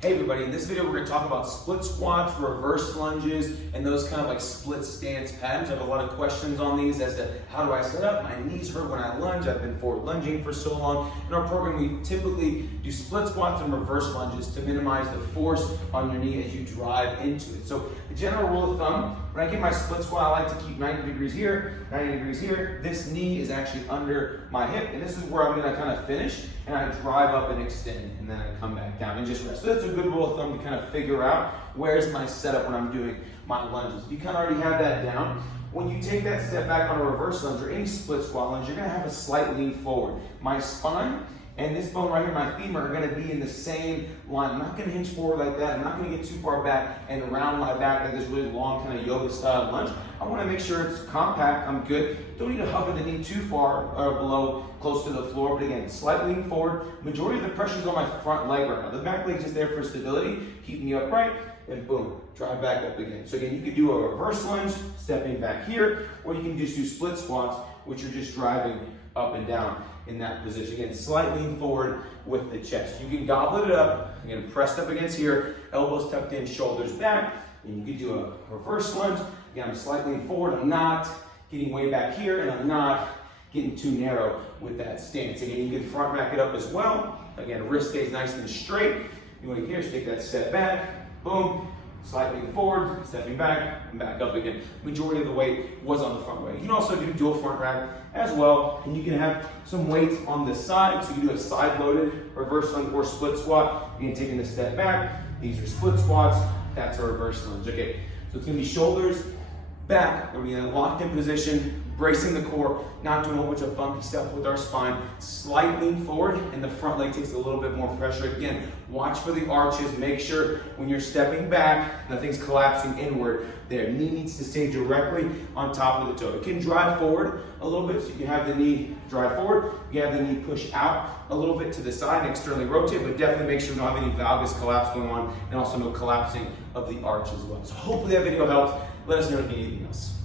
Hey everybody, in this video we're going to talk about split squats, reverse lunges, and those kind of like split stance patterns. I have a lot of questions on these as to how do I set up? My knees hurt when I lunge. I've been forward lunging for so long. In our program we typically do split squats and reverse lunges to minimize the force on your knee as you drive into it. So the general rule of thumb, when I get my split squat, I like to keep 90 degrees here, 90 degrees here. This knee is actually under my hip, and this is where I'm going to kind of finish, and I drive up and extend, and then I come back down and just rest. So that's a good rule of thumb to kind of figure out where's my setup when I'm doing my lunges. If you kind of already have that down, when you take that step back on a reverse lunge or any split squat lunge, you're going to have a slight lean forward. My spine and this bone right here, my femur, are going to be in the same line. I'm not going to hinge forward like that. I'm not going to get too far back and around my back like this really long kind of yoga style lunge. I want to make sure it's compact. I'm good. Don't need to hover the knee too far below, close to the floor. But again, slight lean forward. Majority of the pressure is on my front leg right now. The back leg is there for stability, keep me upright, and boom, drive back up again. So again, you could do a reverse lunge, stepping back here, or you can just do split squats, which are just driving up and down in that position. Again, slight lean forward with the chest. You can goblet it up, again, pressed up against here, elbows tucked in, shoulders back, and you can do a reverse lunge. Again, I'm slightly lean forward, I'm not getting way back here, and I'm not getting too narrow with that stance. Again, you can front rack it up as well. Again, wrist stays nice and straight. You want to here, take that step back, boom, slightly forward, stepping back, and back up again. Majority of the weight was on the front leg. You can also do dual front rack as well, and you can have some weight on the side, so you can do a side-loaded reverse lunge or split squat. Again, taking a step back, these are split squats, that's a reverse lunge. Okay, so it's gonna be shoulders back, we're gonna be in a locked in position, bracing the core, not doing a whole bunch of funky stuff with our spine. Slight lean forward, and the front leg takes a little bit more pressure. Again, watch for the arches. Make sure when you're stepping back, nothing's collapsing inward there. Knee needs to stay directly on top of the toe. It can drive forward a little bit, so you can have the knee drive forward. You have the knee push out a little bit to the side and externally rotate, but definitely make sure you don't have any valgus collapse going on, and also no collapsing of the arch as well. So hopefully that video helped. Let us know if you need anything else.